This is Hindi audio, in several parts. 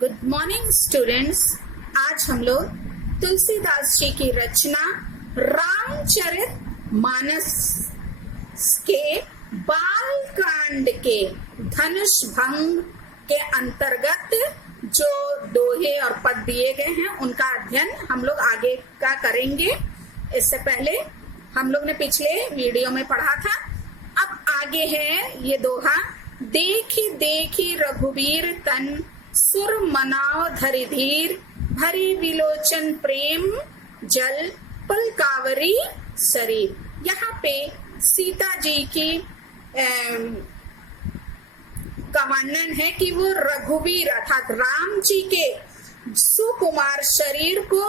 Good morning students. आज हम लोग तुलसीदास जी की रचना रामचरित मानस के बाल कांड के धनुष भंग के अंतर्गत जो दोहे और पद दिए गए हैं उनका अध्ययन हम लोग आगे का करेंगे। इससे पहले हम लोग ने पिछले वीडियो में पढ़ा था। अब आगे है ये दोहा। देखी देखी रघुवीर तन सुर मनाओ धरि धीर भरी विलोचन प्रेम जल पुलकावरी शरीर। यहाँ पे सीता जी की का वर्णन है कि वो रघुवीर अर्थात राम जी के सुकुमार शरीर को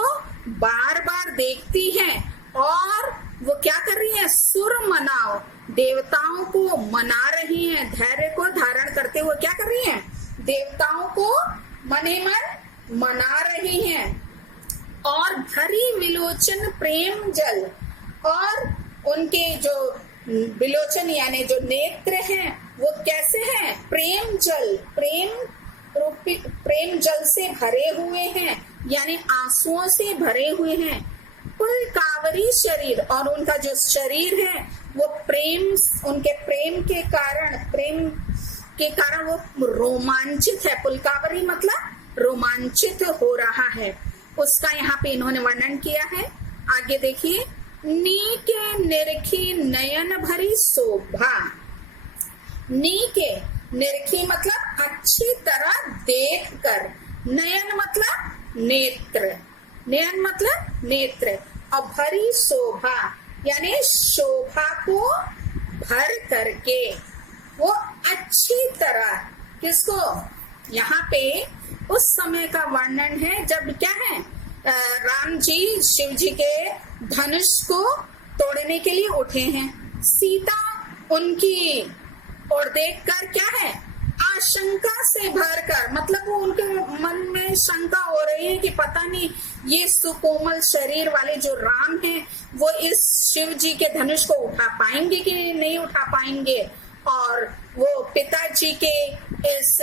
बार बार देखती हैं और वो क्या कर रही है, सुर मनाओ, देवताओं को मना रही हैं। धैर्य को धारण करते हुए क्या कर रही हैं, देवताओं को मने मन मना रही हैं। और भरी विलोचन प्रेम जल, और उनके जो विलोचन यानी जो नेत्र हैं वो कैसे हैं, प्रेम जल, प्रेम जल से भरे हुए हैं यानी आंसुओं से भरे हुए हैं। पुलकावरी शरीर, और उनका जो शरीर है वो उनके प्रेम के कारण वो रोमांचित है। पुलकावरी मतलब रोमांचित हो रहा है, उसका यहाँ पे इन्होंने वर्णन किया है। आगे देखिए। नीके निरखी नयन भरी शोभा। नीके निरखी मतलब अच्छी तरह देख कर, नयन मतलब नेत्र, नयन मतलब नेत्र, और भरी शोभा यानी शोभा को भर करके, वो अच्छी तरह किसको, यहाँ पे उस समय का वर्णन है जब क्या है, राम जी शिव जी के धनुष को तोड़ने के लिए उठे हैं। सीता उनकी ओर देखकर क्या है, आशंका से भरकर, मतलब वो उनके मन में शंका हो रही है कि पता नहीं ये सुकोमल शरीर वाले जो राम हैं वो इस शिव जी के धनुष को उठा पाएंगे कि नहीं उठा पाएंगे, और वो पिताजी के इस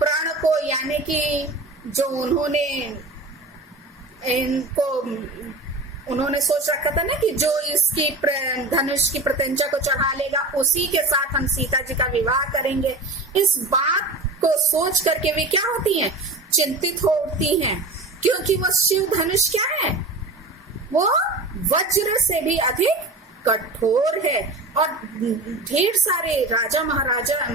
प्राण को यानी कि जो उन्होंने सोच रखा था ना कि जो इसकी धनुष की प्रत्यंचा को चढ़ा लेगा उसी के साथ हम सीता जी का विवाह करेंगे। इस बात को सोच करके वे क्या होती हैं, चिंतित होती हैं, क्योंकि वो शिव धनुष क्या है, वो वज्र से भी अधिक कठोर है। और ढेर सारे राजा महाराजा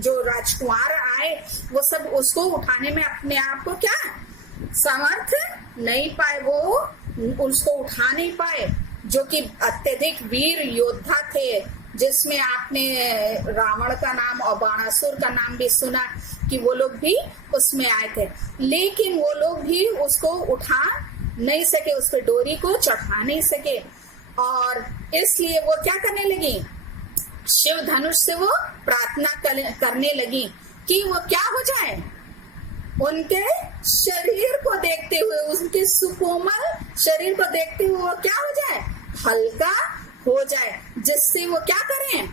जो राजकुमार आए वो सब उसको उठाने में अपने आप को क्या समर्थ नहीं पाए, वो उसको उठा नहीं पाए, जो कि अत्यधिक वीर योद्धा थे, जिसमें आपने रावण का नाम और बाणासुर का नाम भी सुना कि वो लोग भी उसमें आए थे, लेकिन वो लोग भी उसको उठा नहीं सके, उस पर डोरी को चढ़ा नहीं सके। और इसलिए वो क्या करने लगी, शिव धनुष से वो प्रार्थना करने लगी कि वो क्या हो जाए, उनके शरीर को देखते हुए, उनके सुकोमल शरीर को देखते हुए वो क्या हो जाए, हल्का हो जाए, जिससे वो क्या करें,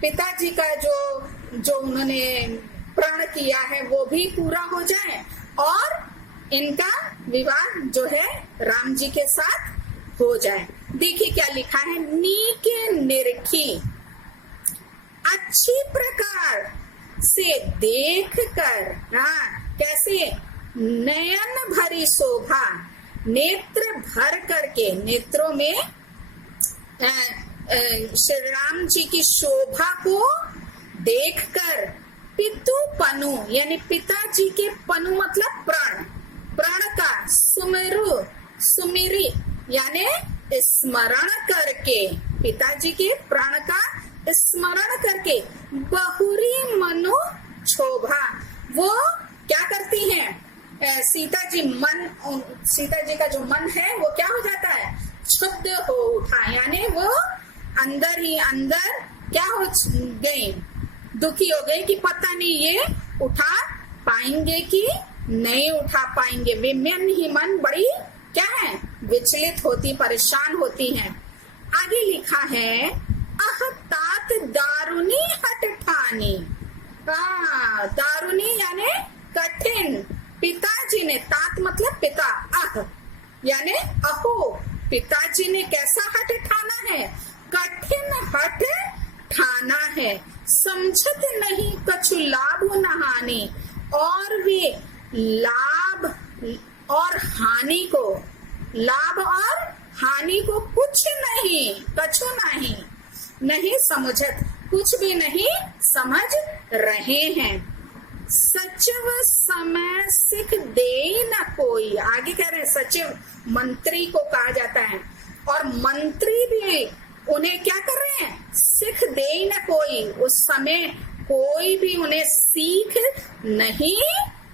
पिताजी का जो उन्होंने प्रण किया है वो भी पूरा हो जाए और इनका विवाह जो है राम जी के साथ हो जाए। देखिए क्या लिखा है। नीके निरखी, अच्छी प्रकार से देख कर, हाँ कैसे, नयन भरी शोभा, नेत्र भर करके, नेत्रों में श्री राम जी की शोभा को देखकर, पितु पनु यानी पिताजी के, पनु मतलब प्रण का, सुमिरी यानी स्मरण करके, पिताजी के प्राण का स्मरण करके, बहुरी मनु क्षोभा, वो क्या करती हैं, सीता जी का जो मन है वो क्या हो जाता है, क्षुब्ध हो उठा, यानी वो अंदर ही अंदर क्या हो गई, दुखी हो गई कि पता नहीं ये उठा पाएंगे कि नहीं उठा पाएंगे। वे मन बड़ी क्या है, विचलित होती, परेशान होती हैं। आगे लिखा है, अह तात दारुनी हट ठानी, दारुनी यानी कठिन, पिता यानी अहो पिताजी ने कैसा हठ ठाना है, कठिन हठ ठाना है, समझत नहीं कछु लाभ न हानि, और वे लाभ और हानि को, लाभ और हानि को कुछ नहीं, कछु नहीं समझत, कुछ भी नहीं समझ रहे हैं। सचिव समय सिख दे न कोई, आगे कह रहे हैं सचिव मंत्री को कहा जाता है, और मंत्री भी उन्हें क्या कर रहे हैं, सिख दे न कोई, उस समय कोई भी उन्हें सीख नहीं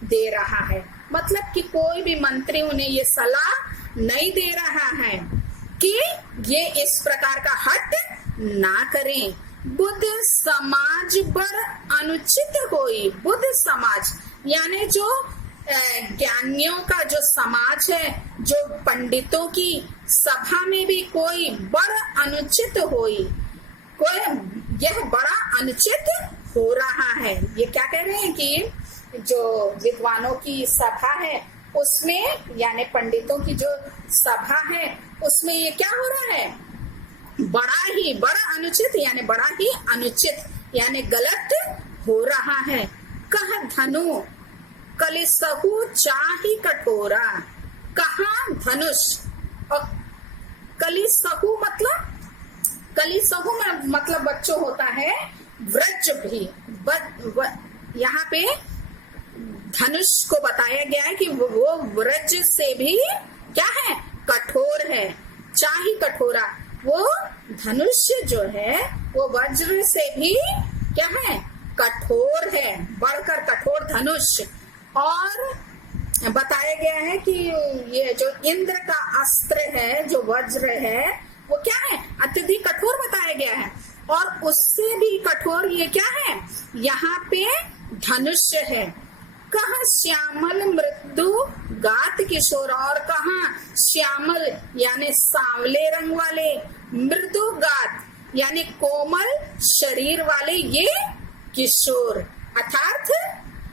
दे रहा है। मतलब कि कोई भी मंत्री उन्हें ये सलाह नहीं दे रहा है कि ये इस प्रकार का हट ना करें। बुद्ध समाज बड़ अनुचित होई, बुद्ध समाज यानी जो ज्ञानियों का जो समाज है, जो पंडितों की सभा में भी कोई बड़ अनुचित होई, कोई यह बड़ा अनुचित हो रहा है। ये क्या कह रहे हैं कि जो विद्वानों की सभा है उसमें, यानी पंडितों की जो सभा है उसमें ये क्या हो रहा है, बड़ा अनुचित, यानी बड़ा ही अनुचित यानी गलत हो रहा है। कह धनु कलिसहु चाहि कठोरा, कहा धनुष, और कलिसहु मतलब बच्चों होता है, व्रज भी, यहाँ पे धनुष को बताया गया है कि वो व्रज से भी क्या है, कठोर है। चाहि कठोरा, वो धनुष जो है वो वज्र से भी क्या है, कठोर है, बढ़कर कठोर धनुष। और बताया गया है कि ये जो इंद्र का अस्त्र है, जो वज्र है, वो क्या है, अत्यधिक कठोर बताया गया है। और उससे भी कठोर ये क्या है, यहाँ पे धनुष है। कहाँ श्यामल मृदु गात किशोर, और कहाँ श्यामल यानी सांवले रंग वाले, मृदु गात यानी कोमल शरीर वाले ये किशोर, अर्थात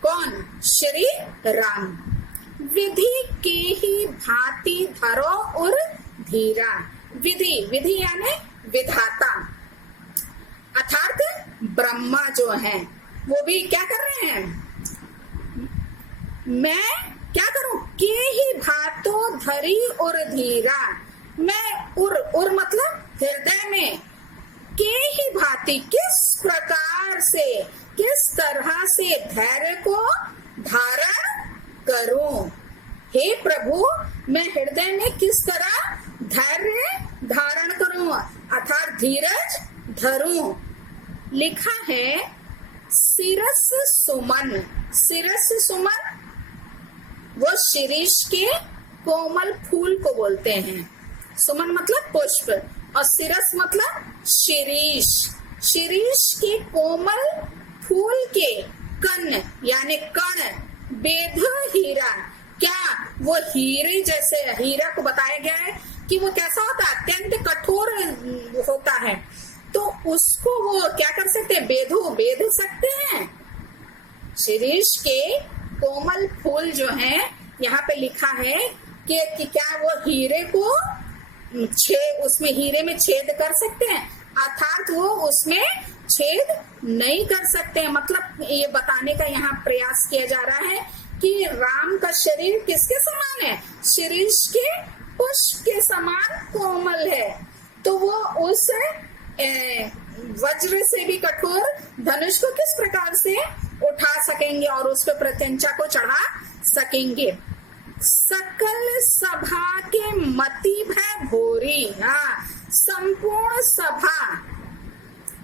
कौन, श्री राम। विधि के ही भांति धरो और धीरा, विधि यानी विधाता, अर्थात ब्रह्मा जो है वो भी क्या कर रहे हैं, मैं क्या करूं, के ही भातो धरी और धीरा, मैं उर मतलब हृदय में, के ही भांति किस प्रकार से, किस तरह से धैर्य को धारण करूं। हे प्रभु, मैं हृदय में किस तरह धैर्य धारण करूं, अर्थात धीरज धरूं। लिखा है सिरस सुमन, सिरस सुमन वो शिरीष के कोमल फूल को बोलते हैं। सुमन मतलब पुष्प, और सिरस मतलब शिरीष, शिरीष के कोमल फूल के कण यानी कण, बेध हीरा, क्या वो हीरे जैसे, हीरा को बताया गया है कि वो कैसा होता है, अत्यंत कठोर होता है, तो उसको वो क्या कर सकते हैं, बेध सकते हैं। शिरीष के कोमल फूल जो है, यहाँ पे लिखा है कि क्या वो हीरे को उसमें हीरे में छेद कर सकते हैं, अर्थात वो उसमें छेद नहीं कर सकते हैं। मतलब ये बताने का यहाँ प्रयास किया जा रहा है कि राम का शरीर किसके समान है, शिरीष के पुष्प के समान कोमल है, तो वो उस वज्र से भी कठोर धनुष को किस प्रकार से उठा सकेंगे और उस पर प्रत्यंचा को चढ़ा सकेंगे। सकल सभा के मति भय भोरी, हाँ, संपूर्ण सभा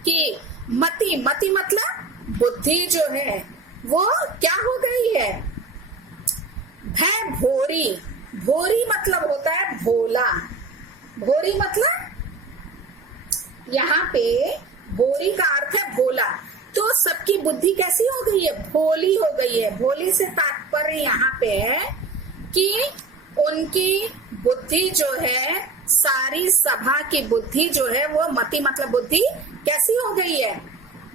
की मति मतलब बुद्धि जो है वो क्या हो गई है, भय भोरी, भोरी मतलब होता है भोला, भोरी मतलब यहाँ पे भोरी का अर्थ है भोला, तो सबकी बुद्धि कैसी हो गई है, भोली हो गई है। भोली से तात्पर्य यहाँ पे है कि उनकी बुद्धि जो है, सारी सभा की बुद्धि जो है वो मति मतलब बुद्धि कैसी हो गई है,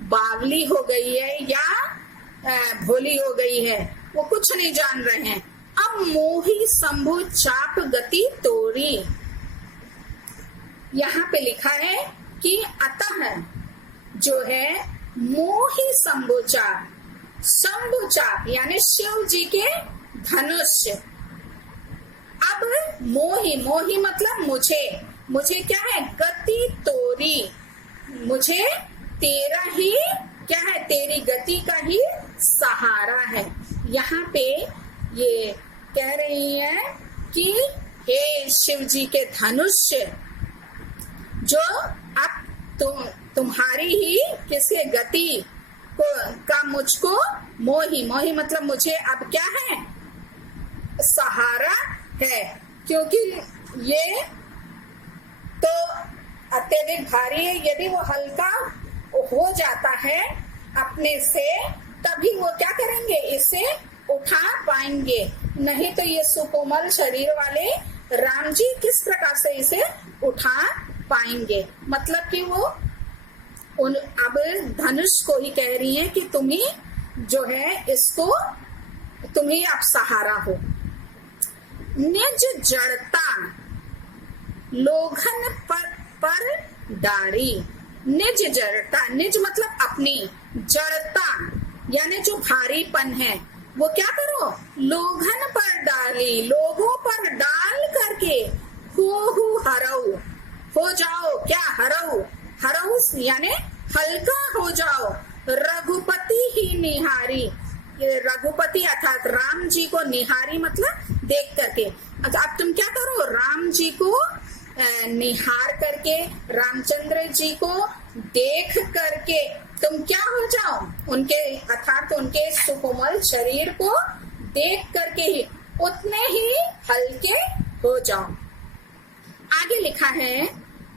बावली हो गई है या भोली हो गई है, वो कुछ नहीं जान रहे हैं। अब मोही शंभु चाप गति तोरी। यहाँ पे लिखा है कि अतः जो है मोही शंभुचाप, शंभुचाप यानी शिव जी के धनुष। अब मोही, मोही मतलब मुझे, मुझे क्या है, गति तोरी, मुझे तेरा ही क्या है, तेरी गति का ही सहारा है। यहाँ पे ये कह रही है कि हे शिव जी के धनुष, जो अब तुम्हारी ही किसके गति को का मुझको मोही, मोही मतलब मुझे अब क्या है, सहारा है। क्योंकि ये तो अत्यधिक भारी है, यदि वो हल्का हो जाता है अपने से तभी वो क्या करेंगे, इसे उठा पाएंगे, नहीं तो ये सुकोमल शरीर वाले राम जी किस प्रकार से इसे उठा पाएंगे। मतलब कि वो अब धनुष को ही कह रही है कि तुम ही जो है इसको, तुम ही आप सहारा हो। निज जड़ता लोघन पर डारी, निज जड़ता, निज मतलब अपनी, जड़ता यानी जो भारीपन है वो क्या करो, लोघन पर डाली, लोगों पर डाल करके हो हरऊ, हो जाओ क्या, हरऊ, हरऊ यानी हल्का हो जाओ, रघुपति ही निहारी, ये रघुपति अर्थात राम जी को निहारी मतलब देख करके। अच्छा अब तुम क्या करो, राम जी को निहार करके, रामचंद्र जी को देख करके तुम क्या हो जाओ, उनके अर्थात उनके सुकोमल शरीर को देख करके ही उतने ही हल्के हो जाओ। आगे लिखा है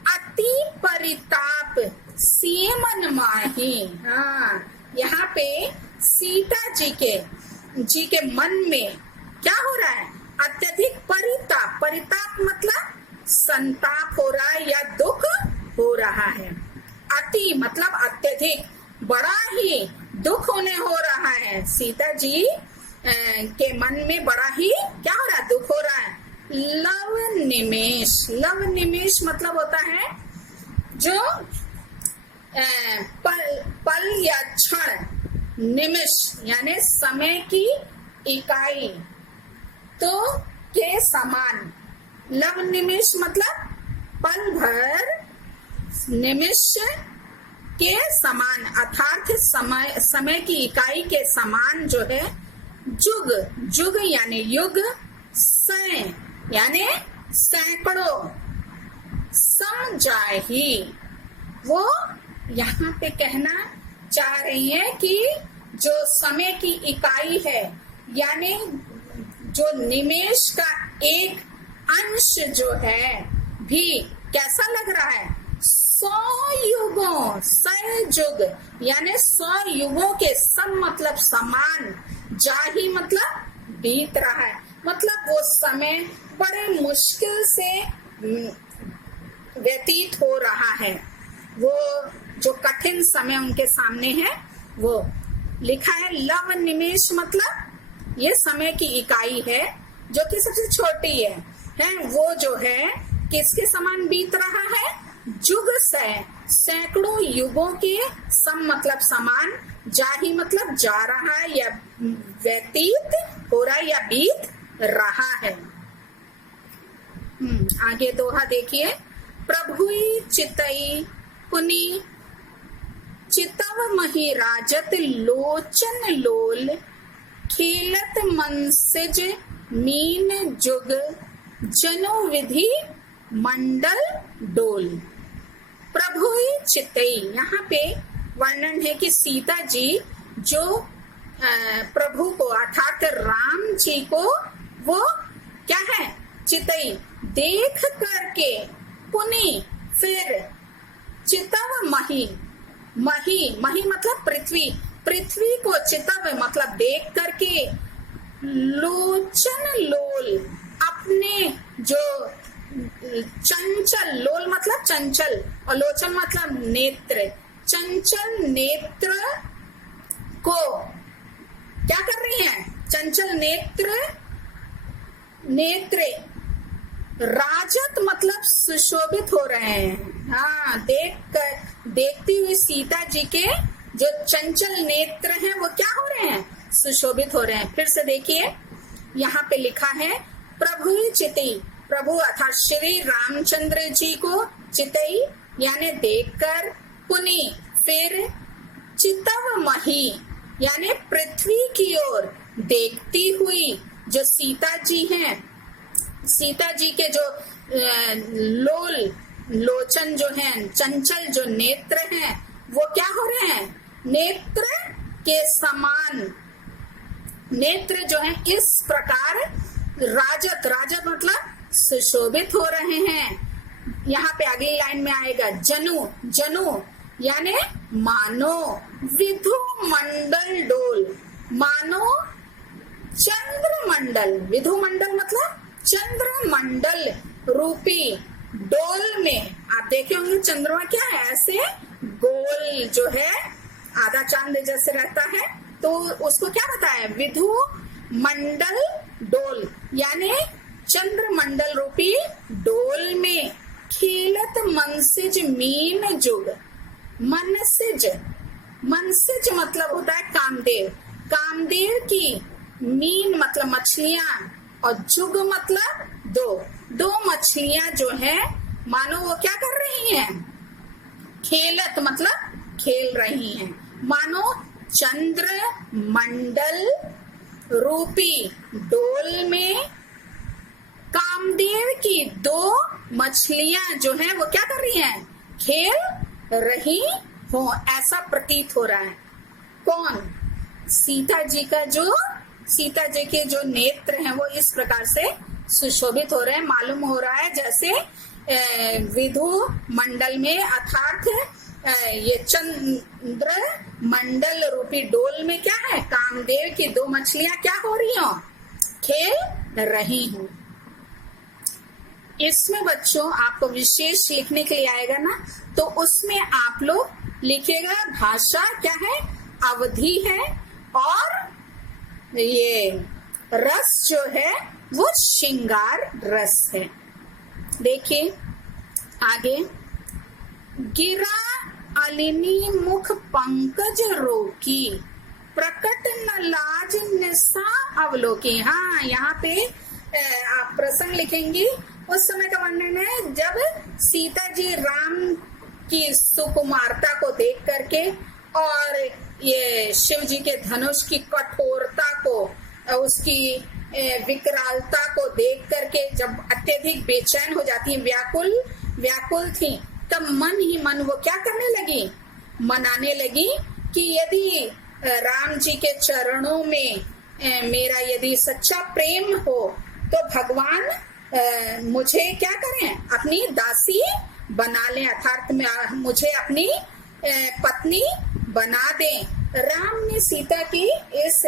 अति परिताप सीमन माही। हाँ, यहाँ पे सीता जी के मन में क्या हो रहा है, अत्यधिक परिताप, परिताप मतलब संताप हो रहा है या दुख हो रहा है। अति मतलब अत्यधिक, बड़ा ही दुख होने हो रहा है, सीता जी के मन में बड़ा ही क्या हो रहा है, दुख हो रहा है। लव निमेष, लव निमेष मतलब होता है जो पल या क्षण, निमिष यानी समय की इकाई तो के समान, लव निमिष मतलब पल भर, निमिष के समान अर्थात समय की इकाई के समान जो है। जुग, जुग यानी युग, सै यानी सैकड़ों, समझाही, वो यहाँ पे कहना चाह रही है कि जो समय की इकाई है यानी जो निमेष का एक अंश जो है भी कैसा लग रहा है, 100 युगों, सय युग यानी 100 युगों के सम मतलब समान, जाही मतलब बीत रहा है, मतलब वो समय बड़े मुश्किल से व्यतीत हो रहा है, वो जो कठिन समय उनके सामने है वो लिखा है। लव निमेष मतलब ये समय की इकाई है जो कि सबसे छोटी है वो जो है किसके समान बीत रहा है, जुग से, सैकड़ों युगों के सम मतलब समान, जाही मतलब जा रहा है या व्यतीत हो रहा है या बीत रहा है। आगे दोहा देखिए, प्रभुई चितई पुनि चितव मही राजत लोचन लोल, खेलत मनसिज मीन जुग जनो विधि मंडल डोल। प्रभु चितई, यहाँ पे वर्णन है कि सीता जी जो प्रभु को अर्थात राम जी को वो क्या है, चितई देख करके, पुनि फिर, चितव मही, मही मही मतलब पृथ्वी, पृथ्वी को चितव मतलब देख करके, लोचन लोल अपने जो चंचल, लोल मतलब चंचल और लोचन मतलब नेत्र, चंचल नेत्र को क्या कर रही हैं, चंचल नेत्र नेत्रे, राजत मतलब सुशोभित हो रहे हैं। हाँ, देखती हुई सीता जी के जो चंचल नेत्र हैं वो क्या हो रहे हैं, सुशोभित हो रहे हैं। फिर से देखिए, यहाँ पे लिखा है प्रभु चितई, प्रभु अर्थात श्री रामचंद्र जी को चितई यानी देखकर, पुनि फिर, चितव मही यानी पृथ्वी की ओर देखती हुई जो सीता जी हैं, सीता जी के जो लोचन जो हैं, चंचल जो नेत्र हैं, वो क्या हो रहे हैं, नेत्र के समान, नेत्र जो है इस प्रकार राजत, राजत मतलब सुशोभित हो रहे हैं। यहाँ पे अगली लाइन में आएगा जनु, जनु यानी मानो, विधु मंडल डोल, मानो चंद्रमंडल, विधु मंडल मतलब चंद्रमंडल रूपी डोल में। आप देखे होंगे चंद्रमा क्या है, ऐसे गोल जो है, आधा चांद जैसे रहता है, तो उसको क्या बताया, विधु मंडल डोल यानी चंद्रमंडल रूपी डोल में। खीलत मनसिज मीन जुग, मनसिज, मनसिज मतलब होता है कामदेव, कामदेव की, मीन मतलब मछलियां, और जुग मतलब दो, दो मछलियां जो है मानो वो क्या कर रही हैं, खेलत मतलब खेल रही हैं, मानो चंद्र मंडल रूपी डोल में कामदेव की दो मछलियां जो हैं वो क्या कर रही हैं, खेल रही हो, ऐसा प्रतीत हो रहा है। कौन, सीता जी का जो, सीता जी के जो नेत्र हैं वो इस प्रकार से सुशोभित हो रहे हैं। मालूम हो रहा है जैसे विधु मंडल में अर्थात ये चंद्र मंडल रूपी डोल में क्या है, कामदेव की दो मछलियां क्या हो रही हो, खेल रही हूं। इसमें बच्चों आपको विशेष लिखने के लिए आएगा ना, तो उसमें आप लोग लिखेगा भाषा क्या है, अवधि है, और ये रस जो है वो श्रृंगार रस है। देखिए आगे, गिरा अलिनी मुख पंकज रोकी, प्रकट न लाज निशा अवलोकी। हाँ, यहाँ पे आप प्रसंग लिखेंगी, उस समय का वर्णन है जब सीता जी राम की सुकुमारता को देख करके और ये शिव जी के धनुष की कठोरता को, उसकी विकरालता को देख करके जब अत्यधिक बेचैन हो जाती है, व्याकुल थी, तब मन ही मन वो क्या करने लगी, मनाने लगी कि यदि राम जी के चरणों में मेरा यदि सच्चा प्रेम हो तो भगवान मुझे क्या करें, अपनी दासी बना लें, अर्थात मुझे अपनी पत्नी बना दें। राम ने सीता की इस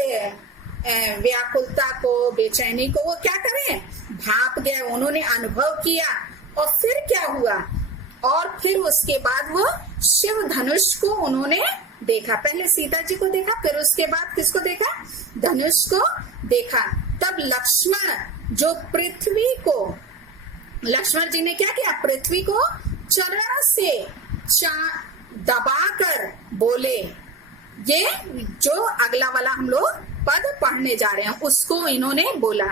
व्याकुलता को, बेचैनी को वो क्या करें, भाप गए, उन्होंने अनुभव किया। और फिर क्या हुआ, और फिर उसके बाद वो शिव धनुष को उन्होंने देखा, पहले सीता जी को देखा, फिर उसके बाद किसको देखा, धनुष को देखा। तब लक्ष्मण जो पृथ्वी को, लक्ष्मण जी ने क्या किया, पृथ्वी को चरण से दबाकर बोले, ये जो अगला वाला हम लोग पद पढ़ने जा रहे हैं उसको इन्होंने बोला,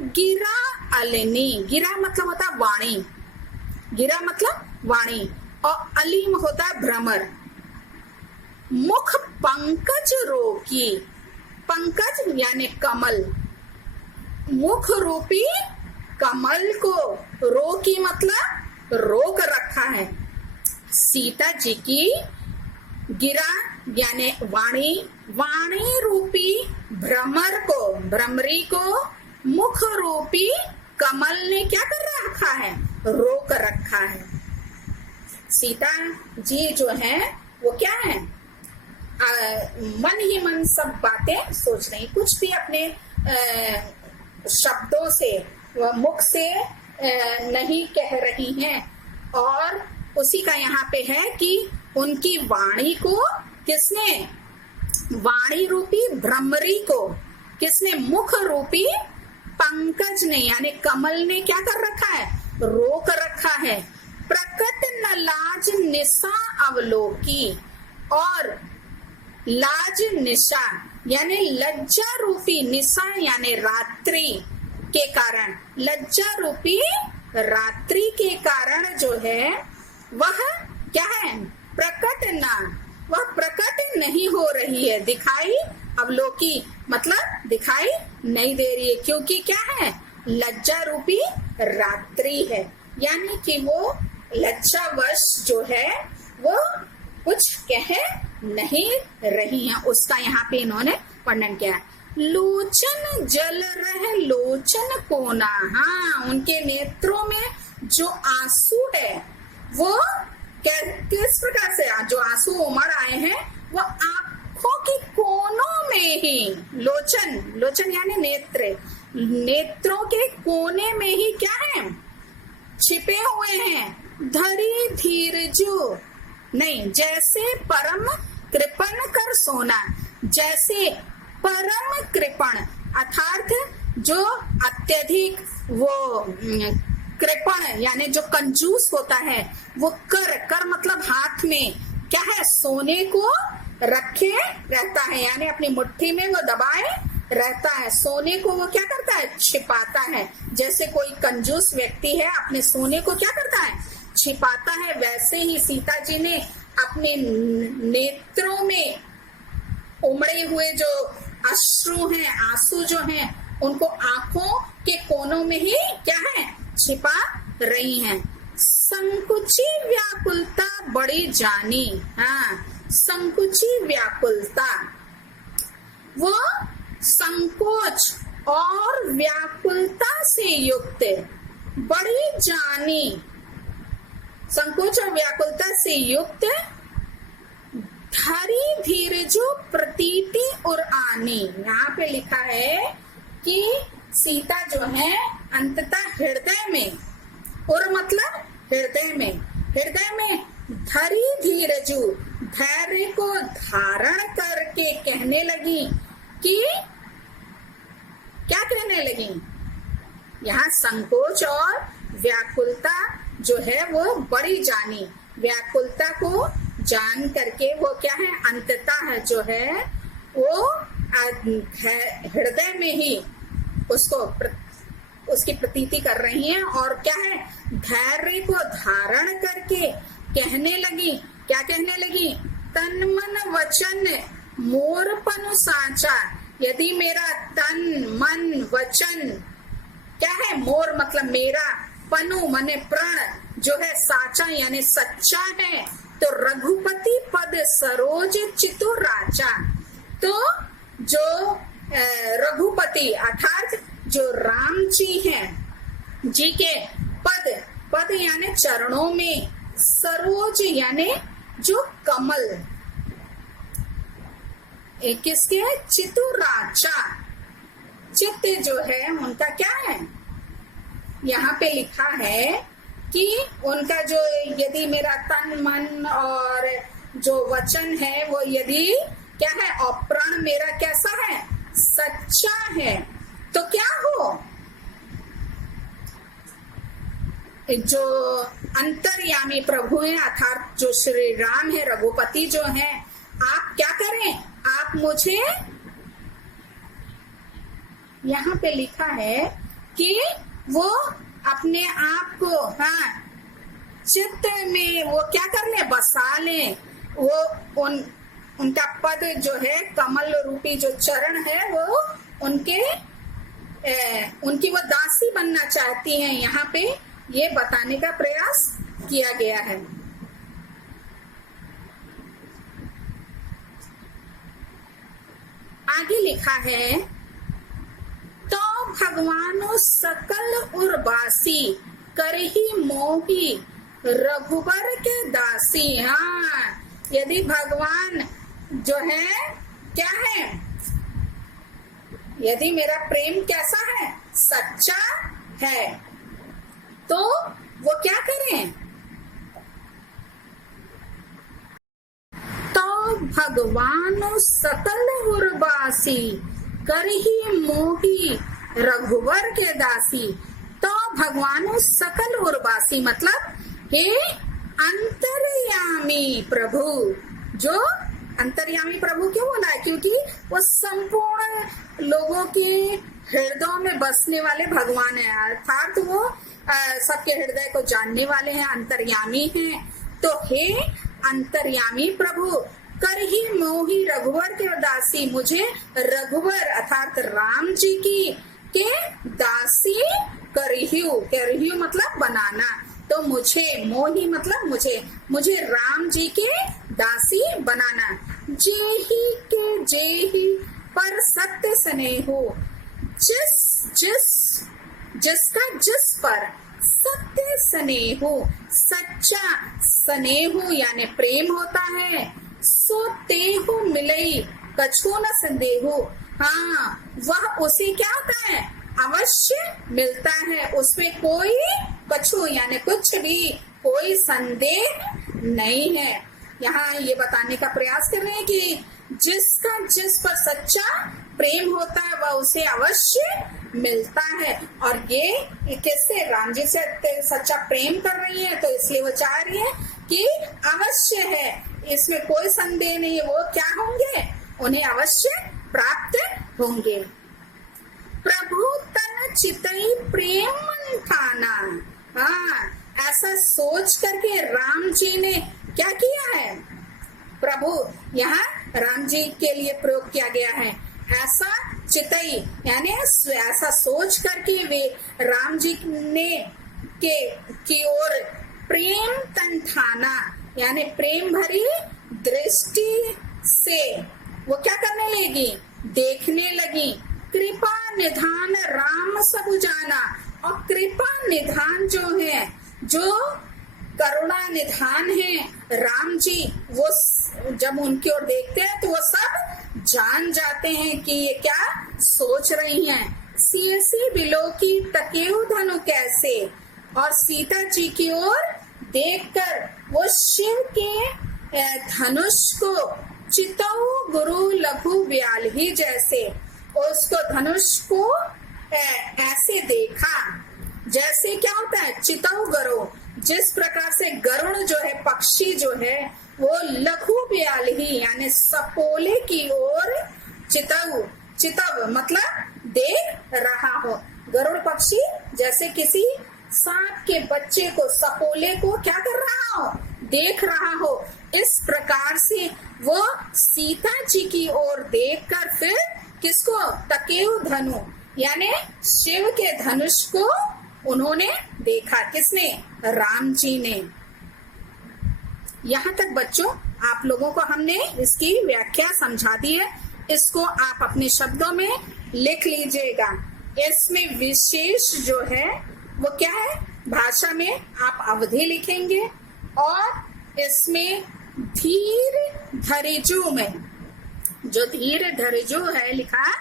गिरा अलिनी, गिरा मतलब होता है वाणी, गिरा मतलब वाणी, और अलीम होता है भ्रमर। मुख पंकज रोकी, पंकज यानी कमल, मुख रूपी कमल को रोकी मतलब रोक रखा है। सीता जी की गिरा यानी वाणी, वाणी रूपी भ्रमर को, भ्रमरी को मुख रूपी कमल ने क्या कर रखा है, रोक रखा है। सीता जी जो है वो क्या है, मन ही मन सब बातें सोच रही, कुछ भी अपने शब्दों से, मुख से नहीं कह रही हैं। और उसी का यहाँ पे है कि उनकी वाणी को किसने, वाणी रूपी भ्रमरी को किसने, मुख रूपी पंकज ने यानी कमल ने क्या कर रखा है, रोक रखा है। प्रकट न लाज निशा अवलोकी, और लाज निशा यानी लज्जा रूपी, निशा यानी रात्रि के कारण, लज्जा रूपी रात्रि के कारण जो है वह क्या है, प्रकट ना, वह प्रकट नहीं हो रही है, दिखाई अवलोकी मतलब दिखाई नहीं दे रही है, क्योंकि क्या है, लज्जा रूपी रात्रि है। यानी कि वो लज्जावश जो है वो कुछ कह नहीं रही है, उसका यहाँ पे इन्होंने वर्णन किया है। लोचन जल रहे लोचन कोना, हाँ उनके नेत्रों में जो आंसू है वो किस प्रकार से, जो आंसू उमड़ आए हैं वो आंखों के कोनों में ही, लोचन, लोचन यानी नेत्र, नेत्रों के कोने में ही क्या है, छिपे हुए हैं। धरी धीरजु नहीं, जैसे परम कृपण कर सोना, जैसे परम कृपण अर्थात जो अत्यधिक वो कृपण यानी जो कंजूस होता है, वो कर मतलब हाथ में क्या है, सोने को रखे रहता है, यानी अपनी मुट्ठी में वो दबाए रहता है, सोने को वो क्या करता है, छिपाता है। जैसे कोई कंजूस व्यक्ति है अपने सोने को क्या करता है, छिपाता है, वैसे ही सीता जी ने अपने नेत्रों में उमड़े हुए जो अश्रु हैं, आंसू जो हैं, उनको आंखों के कोनों में ही क्या है, छिपा रही हैं। संकुची व्याकुलता बड़ी जानी, हाँ संकुची व्याकुलता, वो संकोच और व्याकुलता से युक्त बड़ी जानी, संकोच और व्याकुलता से युक्त धरी धीरजो प्रतीति और आनी। यहाँ पे लिखा है कि सीता जो है अंततः हृदय में, और मतलब हृदय में धरी धीरजु धैर्य को धारण करके कहने लगी कि क्या कहने लगी, यहाँ संकोच और व्याकुलता जो है वो बड़ी जानी, व्याकुलता को जान करके वो क्या है, अंततः जो है वो हृदय में ही उसको उसकी प्रतीति कर रही हैं, और क्या है, धैर्य को धारण करके कहने लगी, क्या कहने लगी, तन मन वचन मोर पनु साचा, यदि मेरा तन मन वचन क्या है, मोर मतलब मेरा, पनु माने प्राण जो है, साचा यानी सच्चा है, तो रघुपति पद सरोज चितु राजा, तो जो रघुपति अर्थात जो राम जी हैं, जी के पद यानी चरणों में, सरोज यानी जो कमल, किसके, चितुराचा, चित्त जो है उनका क्या है, यहाँ पे लिखा है कि उनका जो, यदि मेरा तन मन और जो वचन है वो यदि क्या है, और प्राण मेरा कैसा है, सच्चा है, तो क्या हो, जो अंतर्यामी प्रभु है अर्थात जो श्री राम है, रघुपति जो है, आप क्या करें, आप मुझे, यहाँ पे लिखा है कि वो अपने आप को, हाँ चित्त में वो क्या कर ले, बसा ले, वो उनका पद जो है, कमल रूपी जो चरण है, वो उनकी वो दासी बनना चाहती हैं, यहाँ पे ये बताने का प्रयास किया गया है। आगे लिखा है, तो भगवानो सकल उर्वासी करही मोही रघुबर के दासी, हाँ यदि भगवान जो है क्या है, यदि मेरा प्रेम कैसा है, सच्चा है, तो वो क्या करें, तो भगवान सकल उर्वासी करही मोही रघुवर के दासी, तो भगवान सकल उर्वासी, मतलब हे अंतर्यामी प्रभु। जो अंतर्यामी प्रभु क्यों बोला है? क्योंकि वो संपूर्ण लोगों के हृदयों में बसने वाले भगवान है, अर्थात वो सबके हृदय को जानने वाले हैं, अंतर्यामी हैं। तो हे अंतर्यामी प्रभु, कर ही मोही रघुवर के दासी, मुझे रघुवर अर्थात राम जी की के दासी करहियो मतलब बनाना। तो मुझे, मोही मतलब मुझे राम जी के दासी बनाना। जेही पर सत्य स्नेहो, जिसका जिस पर सत्य स्नेहो, सच्चा स्नेहो यानी प्रेम होता है, सो तेहु मिलई कछु न संदेहो। हाँ, वह उसे क्या होता है? अवश्य मिलता है, उसमें कोई कछु यानी कुछ भी कोई संदेह नहीं है। यहाँ ये बताने का प्रयास कर रहे हैं कि जिसका जिस पर सच्चा प्रेम होता है वह उसे अवश्य मिलता है। और ये किससे? राम जी से सच्चा प्रेम कर रही है, तो इसलिए वो चाह रही है कि अवश्य है, इसमें कोई संदेह नहीं है, वो क्या होंगे? उन्हें अवश्य प्राप्त होंगे। प्रभु तन चितई प्रेम ठाना। हाँ, ऐसा सोच करके राम जी ने क्या किया है? प्रभु यहाँ राम जी के लिए प्रयोग किया गया है। ऐसा चितई यानी ऐसा सोच करके वे राम जी ने की ओर प्रेम तंठाना यानी प्रेम भरी दृष्टि से वो क्या करने लगी? देखने लगी। कृपा निधान राम सब जाना। और कृपा निधान जो है, जो करुणा निधान है राम जी, वो जब उनकी ओर देखते हैं तो वो सब जान जाते हैं कि ये क्या सोच रही हैं। सीसी बिलो की तकेऊ धनु कैसे, और सीता जी की ओर देखकर वो शिव के धनुष को चितऊ गुरु लघु व्याल ही जैसे, उसको धनुष को ऐसे देखा जैसे क्या होता है? चितऊ गरुड़, जिस प्रकार से गरुड़ जो है पक्षी जो है वो लघु व्याल ही यानी सपोले की ओर चितव मतलब देख रहा हो। गरुड़ पक्षी जैसे किसी सांप के बच्चे को, सपोले को क्या कर रहा हो? देख रहा हो। इस प्रकार से वो सीता जी की ओर देखकर फिर किसको? तकेऊ धनु यानी शिव के धनुष को उन्होंने देखा। किसने? राम जी ने। यहाँ तक बच्चों आप लोगों को हमने इसकी व्याख्या समझा दी है। इसको आप अपने शब्दों में लिख लीजिएगा। इसमें विशेष जो है वो क्या है? भाषा में आप अवधि लिखेंगे और इसमें धीर धरिजु में जो धीर धरिजु है लिखा,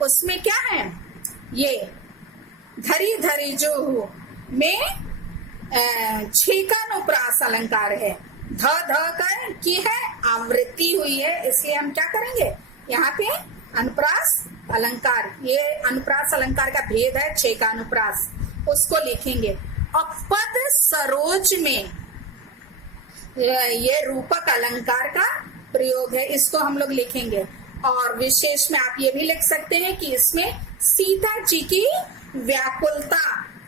उसमें क्या है? ये धरी धरिजु में छेकानुप्रास अलंकार है। ध कर की है आवृत्ति हुई है, इसलिए हम क्या करेंगे? यहाँ पे अनुप्रास अलंकार, ये अनुप्रास अलंकार का भेद है छेकानुप्रास, उसको लिखेंगे। और पद सरोज में ये रूपक अलंकार का प्रयोग है, इसको हम लोग लिखेंगे। और विशेष में आप ये भी लिख सकते हैं कि इसमें सीता जी की व्याकुलता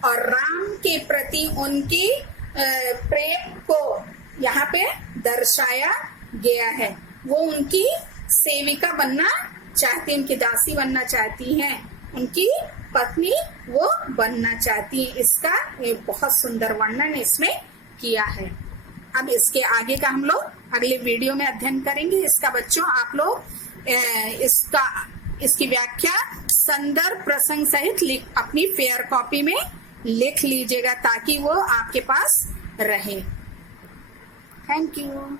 और राम के प्रति उनकी प्रेम को यहाँ पे दर्शाया गया है। वो उनकी सेविका बनना चाहती, उनकी दासी बनना चाहती हैं, उनकी पत्नी वो बनना चाहती है। इसका एक बहुत सुंदर वर्णन इसमें किया है। अब इसके आगे का हम लोग अगले वीडियो में अध्ययन करेंगे। इसका बच्चों आप लोग इसकी व्याख्या संदर्भ प्रसंग सहित अपनी फेयर कॉपी में लिख लीजिएगा ताकि वो आपके पास रहे। Thank you.